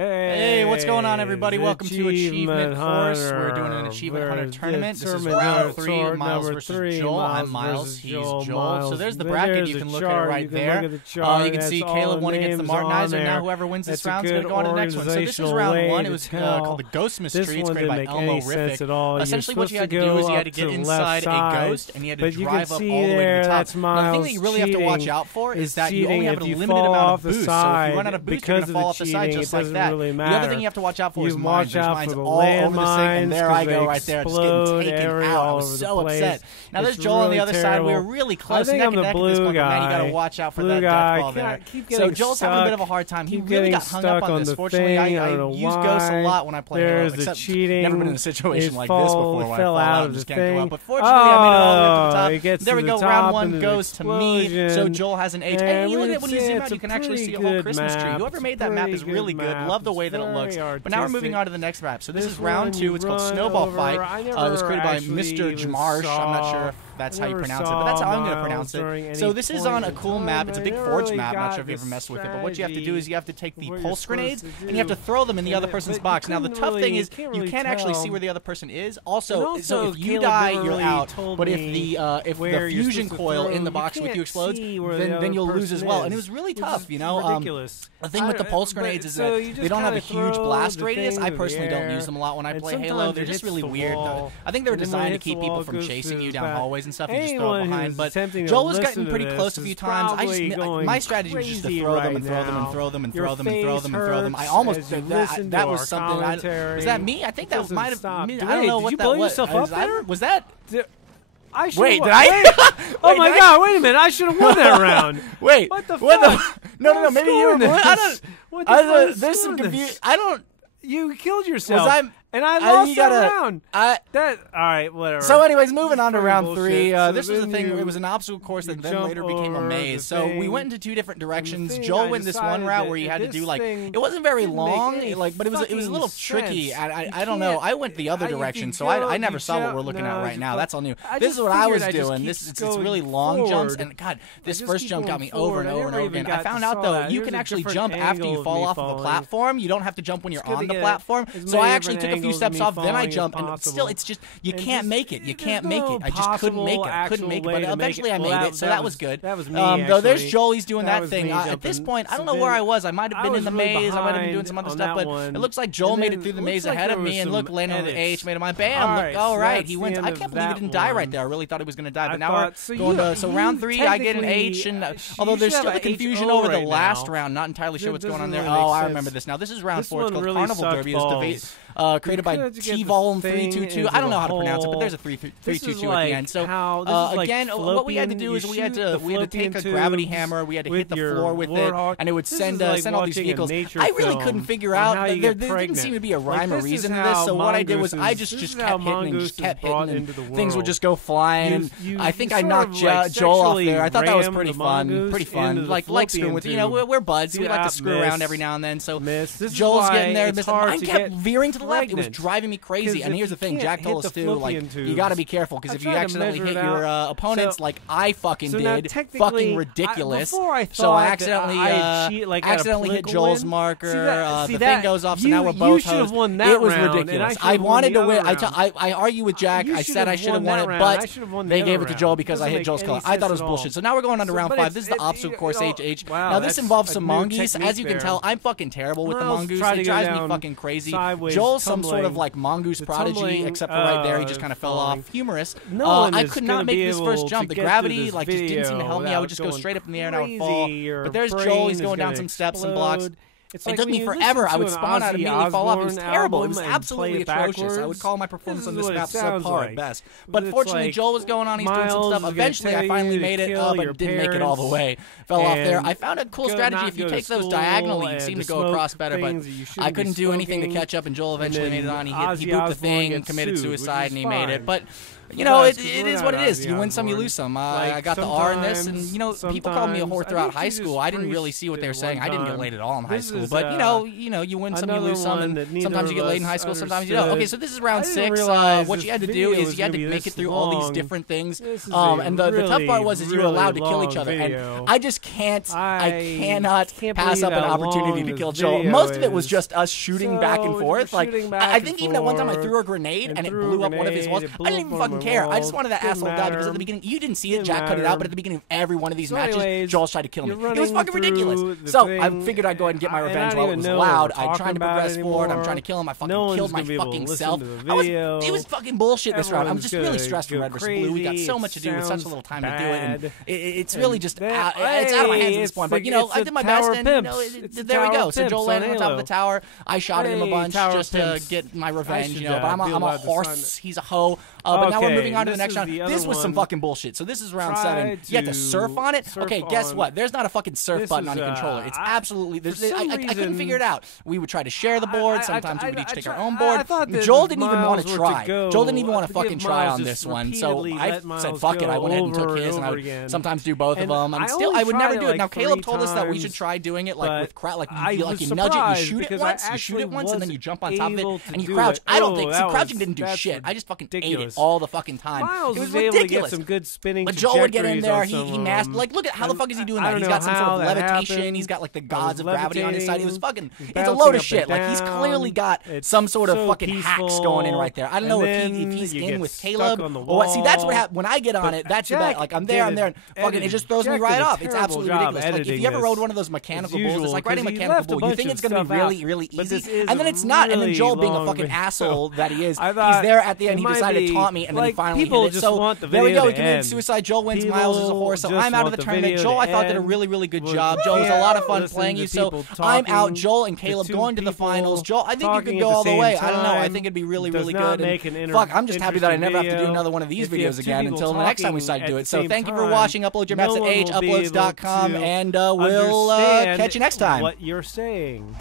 Hey, what's going on, everybody? Welcome to Achievement Course. We're doing an Achievement Hunter tournament. This is round 3 of Miles versus Joel. I'm Miles. He's Joel. So there's the bracket. You can look at it right there. You can see Caleb won against the Martinizer. Now whoever wins this round is going to go on to the next one. So this is round 1. It was called the Ghost Mystery. It's created by Elmo Rific. Essentially what you had to do is you had to get inside a ghost and you had to drive up all the way to the top. Now the thing that you really have to watch out for is that you only have a limited amount of boost. So if you run out of boost, you're going to fall off the side just like that. The other thing you have to watch out for is mines. There's mines all over the thing, and there I go right there, just getting taken out. I was so upset. Now there's Joel on the other side. We were really close, neck and neck at this point, but man, you got to watch out for that death ball there. So Joel's having a bit of a hard time. He really got hung up on this. Fortunately, I use ghosts a lot when I play Halo, except never been in a situation like this before where I fall out and just can't go up. But fortunately, I made it all the way up to the top. There we go, round 1 goes to me. So Joel has an H. Hey, you look at when you zoom out, you can actually see a whole Christmas tree. Whoever made that map is really good. Love the way that it looks. But now we're moving on to the next map. So this is round 2. It's called Snowball Fight. It was created by Mrjmarsh. I'm not sure if that's how you pronounce it, but that's how I'm going to pronounce it. So this is on a cool map. It's a big forge map. I'm not sure if you ever messed with it, but what you have to do is you have to take the pulse grenades and you have to throw them in the other person's box. Now the tough thing is you can't actually see where the other person is. Also, so if you die, you're out. But if the fusion coil in the box with you explodes, then you'll lose as well. And it was really tough, you know. The thing with the pulse grenades is that they don't have a huge blast radius. I personally don't use them a lot when I play Halo. They're just really weird. I think they were designed to keep people from chasing you down hallways and stuff. You just throw it behind. But Joel was getting pretty close a few times. My strategy was just to throw them and throw them and throw them and throw them and throw them and throw them. I almost did that. That was something. Was that me? I think that might have. I don't know what that was. Was that? Wait, did I? Oh my God! Wait a minute! I should have won that round. Wait, what the fuck? No. Maybe you were. I don't. There's some confusion. I don't. You killed yourself. Was I? And I lost that round. All right, whatever. So anyways, moving on to round 3. This was the thing. It was an obstacle course that then later became a maze. So we went into 2 different directions. Joel went this one route where you had to do like, it wasn't very long, but it was a little tricky. I don't know. I went the other direction, so I never saw what we're looking at right now. That's all new. This is what I was doing. It's really long jumps, and God, this first jump got me over and over and over again. I found out though you can actually jump after you fall off of a platform. You don't have to jump when you're on the platform. So I actually took a few steps off, then I jump, and still, it's just, you can't make it. You can't make it. I just couldn't make it. But eventually I made it, so that was good. That was me, though there's Joel, he's doing that thing. At this point, I don't know where I was. I might have been in the maze. I might have been doing some other stuff, but it looks like Joel made it through the maze ahead of me, and look, landed at the H, made it my bam. Look, all right, he went. I can't believe he didn't die right there. I really thought he was going to die, but now we're going to, so round 3, I get an H, and although there's still a confusion over the last round, not entirely sure what's going on there. Oh, I remember this now. This is round 4. It's called Carnival Derby. It's created by T-Volume 322. I don't know how to pronounce it, but there's a 322 at the end. So again, what we had to do is we had to take a gravity hammer. We had to hit the floor with it, and it would send all these vehicles. I really couldn't figure out. There didn't seem to be a rhyme or reason to this. So what I did was I just kept hitting and just kept hitting, and things would just go flying. I think I knocked Joel off there. I thought that was pretty fun. Like screwing with, we're buds. We like to screw around every now and then. So Joel's getting there. I kept veering to the left. It was driving me crazy. And here's the thing, Jack told us too, like, you gotta be careful, because if you accidentally hit your opponents, like I fucking did, fucking ridiculous. So I accidentally hit Joel's marker. The thing goes off, so now we're both hosed. It was ridiculous. I wanted to win. I argued with Jack. I said I should have won it, but they gave it to Joel because I hit Joel's color. I thought it was bullshit. So now we're going on to round 5. This is the obstacle course HH. Now this involves some mongoose. As you can tell, I'm fucking terrible with the mongoose. It drives me fucking crazy. Joel's some sort of like mongoose prodigy, except for right there, he just kind of fell off. Humorous. I could not make this first jump. The gravity just didn't seem to help me. I would just go straight up in the air and I would fall. But there's Joel. He's going down some steps and blocks. It took me forever. I would spawn out, immediately fall off. It was terrible. It was absolutely atrocious. I would call my performance on this map subpar at best. But fortunately, Joel was going on. He's doing some stuff. Eventually, I finally made it, but didn't make it all the way. Fell off there. I found a cool strategy. If you take those diagonally, you seem to go across better. But I couldn't do anything to catch up, and Joel eventually made it on. He booped the thing and committed suicide, and he made it. But you know, it is what it is. You win some, you lose some. I got the R in this, and you know, people called me a whore throughout high school. I didn't really see what they were saying. I didn't get laid at all in high school, but you win some, you lose some, and sometimes you get laid in high school, sometimes you don't. Okay, so this is round 6. What you had to do is you had to make it through all these different things, and the tough part was you were allowed to kill each other, and I just can't, I cannot pass up an opportunity to kill Joel. Most of it was just us shooting back and forth. Like I think even at one time I threw a grenade and it blew up one of his walls. I didn't even fucking care. I just wanted that asshole to die because at the beginning, you didn't see it, Jack cut it out, but at the beginning of every one of these matches, Joel tried to kill me. It was fucking ridiculous. So I figured I'd go ahead and get my revenge while it was allowed. I tried to progress forward. I'm trying to kill him. I fucking killed my fucking self. It was fucking bullshit this round. I'm just really stressed from Red vs. Blue. We got so much to do with such a little time to do it, and it's really just it's out of my hands at this point. But you know, I did my best, and you know, there we go. So Joel landed on top of the tower. I shot at him a bunch just to get my revenge. You know, but I'm a horse. He's a hoe. But now we're moving on to the next round. This was some fucking bullshit. So this is round 7. You have to surf on it. Okay, guess what? There's not a fucking surf button on your controller. It's absolutely. I couldn't figure it out. We would try to share the board. Sometimes we would each take our own board. Joel didn't even want to try. Joel didn't even want to fucking try on this one. So I said, fuck it. I went ahead and took his, and I would sometimes do both of them. And still, I would never do it. Now Caleb told us that we should try doing it like with crouch, like you nudge it, you shoot it once, and then you jump on top of it, and you crouch. I don't think crouching didn't do shit. I just fucking ate it all the fucking time. Miles it was able ridiculous. To get some good spinning but Joel would get in there. He mastered. Like, look at how the fuck is he doing that? He's got some sort of levitation. He's got like the gods of gravity on his side. It was fucking. It's a load of shit. Like he's clearly got some sort of fucking hacks going in right there. I don't know if he's in with Caleb or what. See, that's what happens when I get on it. That's the bet. Like I'm there, and fucking it just throws me right off. It's absolutely ridiculous. Like if you ever rode one of those mechanical bulls, it's like riding a mechanical bull. You think it's gonna be really, really easy, and then it's not. And then Joel, being a fucking asshole that he is, he's there at the end. He decided to taunt me, and then he finally hit it. So there we go. We committed suicide. Joel wins. Miles is a horse. So I'm out of the tournament. Joel, I thought, did a really, really good job. Joel, it was a lot of fun playing you. So I'm out. Joel and Caleb going to the finals. Joel, I think you could go all the way. I don't know. I think it'd be really, really good. And fuck, I'm just happy that I never have to do another one of these videos again until the next time we decide to do it. So thank you for watching. Upload your Maps.AH, uploads.com, and we'll catch you next time. What you're saying.